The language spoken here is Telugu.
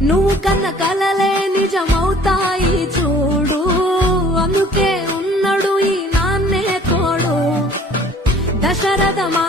నువ్వు కన్న కలలే నిజమవుతాయి చూడు, అందుకే ఉన్నాడు ఈ నాన్నే తోడు. దశరథ మా